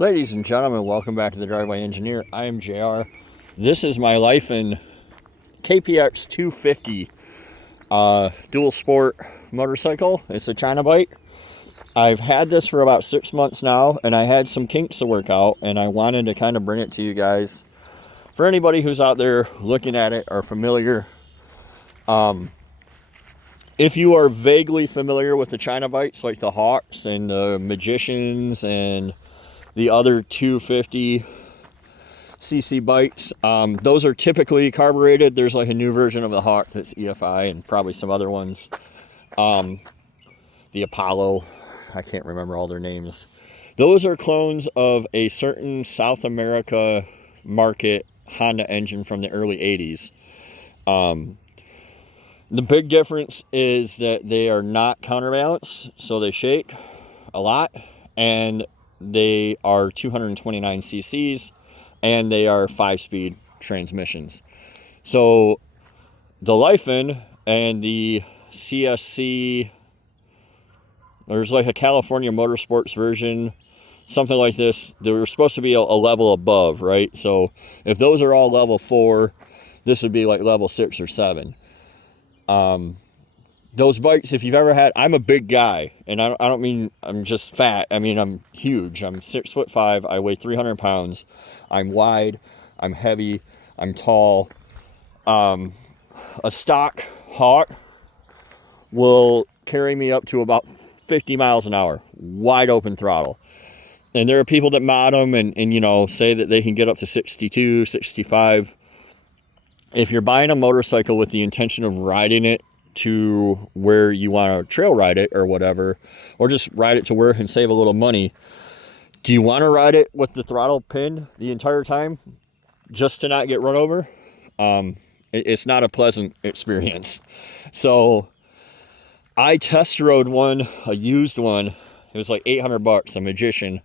Ladies and gentlemen, welcome back to the Driveway Engineer. I am JR. This is my Lifan KPX 250 dual sport motorcycle. It's a China bike. I've had this for about 6 months now, and I had some kinks to work out, and I wanted to kind of bring it to you guys. For anybody who's out there looking at it or familiar, if you are vaguely familiar with the China bikes like the Hawks and the Magicians and the other 250cc bikes, those are typically carbureted. There's like a new version of the Hawk that's EFI and probably some other ones. The Apollo, I can't remember all their names. Those are clones of a certain South America market Honda engine from the early 80s. The big difference is that they are not counterbalanced, so they shake a lot, and they are 229 cc's, and they are 5-speed transmissions. So the Lifan and the CSC, there's like a California Motorsports version, something like this. They were supposed to be a level above, right? So if those are all level 4, this would be like level 6 or 7. Those bikes, if you've ever had, I'm a big guy, and I don't mean I'm just fat. I mean, I'm huge. I'm 6'5". I weigh 300 pounds. I'm wide. I'm heavy. I'm tall. A stock Hawk will carry me up to about 50 miles an hour, wide open throttle. And there are people that mod them and you know, say that they can get up to 62, 65. If you're buying a motorcycle with the intention of riding it to where you want to trail ride it or whatever, or just ride it to work and save a little money, do you want to ride it with the throttle pinned the entire time just to not get run over? It's not a pleasant experience. So I test rode one, a used one. It was like $800, a Magician.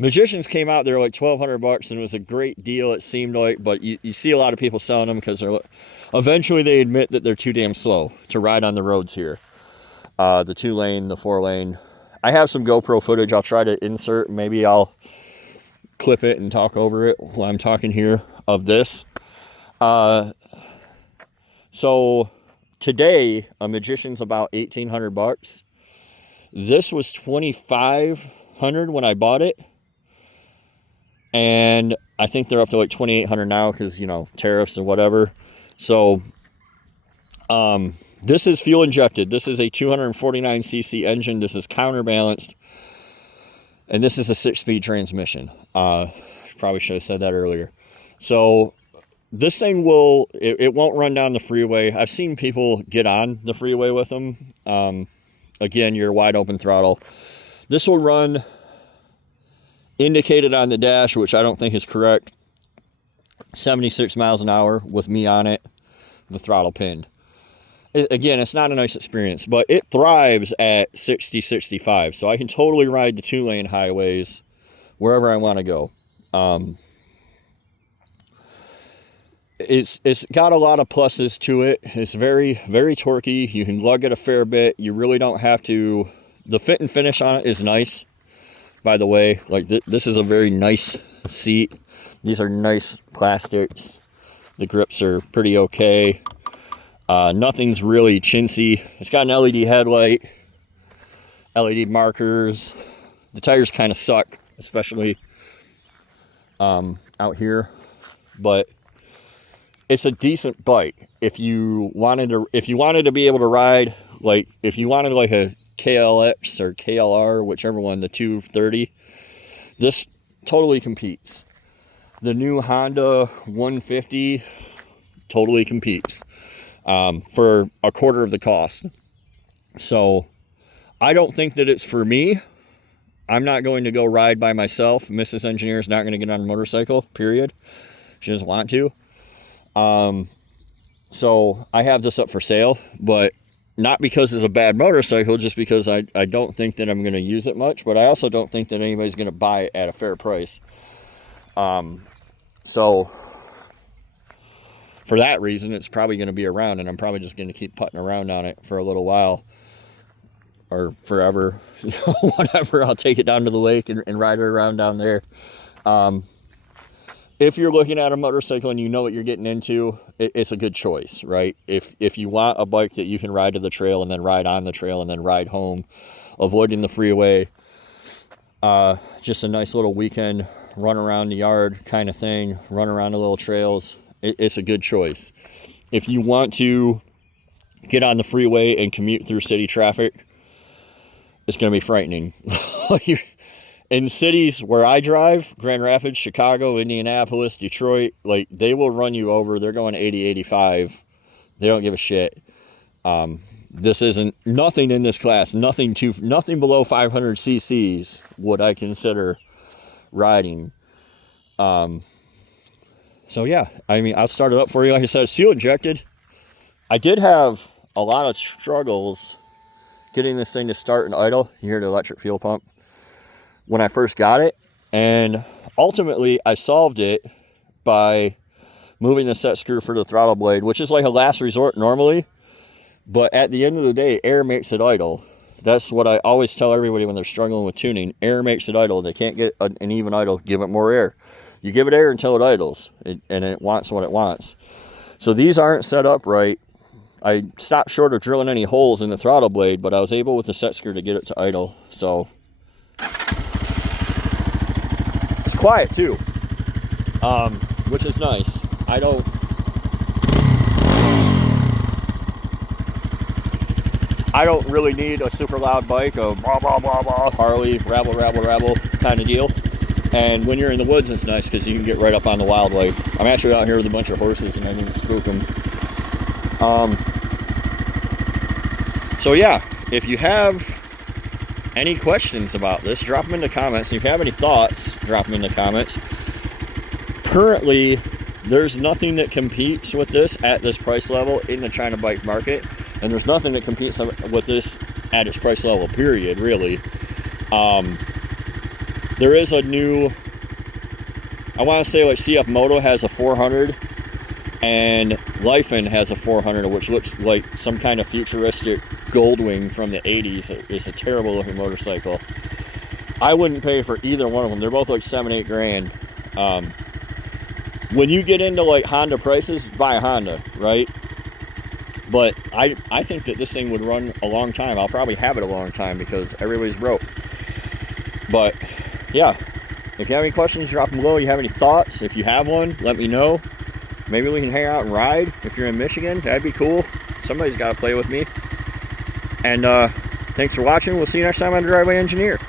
Magicians came out, they were like $1,200, and it was a great deal, it seemed like, but you see a lot of people selling them because eventually they admit that they're too damn slow to ride on the roads here. The 2-lane, the 4-lane. I have some GoPro footage I'll try to insert. Maybe I'll clip it and talk over it while I'm talking here of this. So today, a Magician's about $1,800. This was $2,500 when I bought it. And I think they're up to like $2,800 now because, you know, tariffs and whatever. So this is fuel injected. This is a 249cc engine. This is counterbalanced. And this is a 6-speed transmission. Probably should have said that earlier. So this thing it won't run down the freeway. I've seen people get on the freeway with them. Again, you're wide open throttle. This will run indicated on the dash, which I don't think is correct, 76 miles an hour with me on it, the throttle pinned. Again, it's not a nice experience, but it thrives at 60, 65. So I can totally ride the 2-lane highways wherever I want to go. It's got a lot of pluses to it. It's very, very torquey. You can lug it a fair bit. You really don't have to. The fit and finish on it is nice. By the way, like this is a very nice seat. These are nice plastics. The grips are pretty okay. Nothing's really chintzy. It's got an LED headlight, LED markers. The tires kind of suck, especially out here, but it's a decent bike. If you wanted to be able to ride, like if you wanted like a KLX or KLR, whichever one, the 230, this totally competes. The new Honda 150 totally competes for a quarter of the cost. So I don't think that it's for me. I'm not going to go ride by myself. Mrs. Engineer is not going to get on a motorcycle, period. She doesn't want to. So I have this up for sale, but not because it's a bad motorcycle, just because I don't think that I'm going to use it much, but I also don't think that anybody's going to buy it at a fair price. So for that reason, it's probably going to be around, and I'm probably just going to keep putting around on it for a little while. or forever, whatever. I'll take it down to the lake and ride it around down there. If you're looking at a motorcycle and you know what you're getting into, it's a good choice, right? If you want a bike that you can ride to the trail and then ride on the trail and then ride home, avoiding the freeway, just a nice little weekend run around the yard kind of thing, run around the little trails, it's a good choice. If you want to get on the freeway and commute through city traffic, it's going to be frightening. In cities where I drive, Grand Rapids, Chicago, Indianapolis, Detroit, like, they will run you over. They're going 80, 85. They don't give a shit. This isn't, nothing in this class, nothing below 500 cc's would I consider riding. So yeah, I mean, I'll start it up for you. Like I said, it's fuel injected. I did have a lot of struggles getting this thing to start and idle. You hear the electric fuel pump when I first got it, and ultimately I solved it by moving the set screw for the throttle blade, which is like a last resort normally, but at the end of the day, air makes it idle. That's what I always tell everybody when they're struggling with tuning. Air makes it idle. They can't get an even idle, give it more air. You give it air until it idles, and it wants what it wants. So these aren't set up right. I stopped short of drilling any holes in the throttle blade, but I was able with the set screw to get it to idle. So it's quiet too, which is nice. I don't really need a super loud bike, a blah blah blah blah Harley rabble rabble rabble kind of deal. And when you're in the woods, it's nice because you can get right up on the wildlife. I'm actually out here with a bunch of horses, and I need to spook them. So yeah, if you have any questions about this, drop them in the comments. If you have any thoughts, drop them in the comments. Currently, there's nothing that competes with this at this price level in the China bike market, and there's nothing that competes with this at its price level, period, really. There is a new, I want to say, like, CF Moto has a 400, and Lifan has a 400, which looks like some kind of futuristic Goldwing from the 80s. It's a terrible looking motorcycle. I wouldn't pay for either one of them. They're both like 7-8 grand. When you get into like Honda prices, buy a Honda, right? But I think that this thing would run a long time. I'll probably have it a long time because everybody's broke. But yeah, if you have any questions, drop them below. You have any thoughts? If you have one, let me know. Maybe we can hang out and ride. If you're in Michigan, that'd be cool. Somebody's got to play with me. And thanks for watching. We'll see you next time on The Driveway Engineer.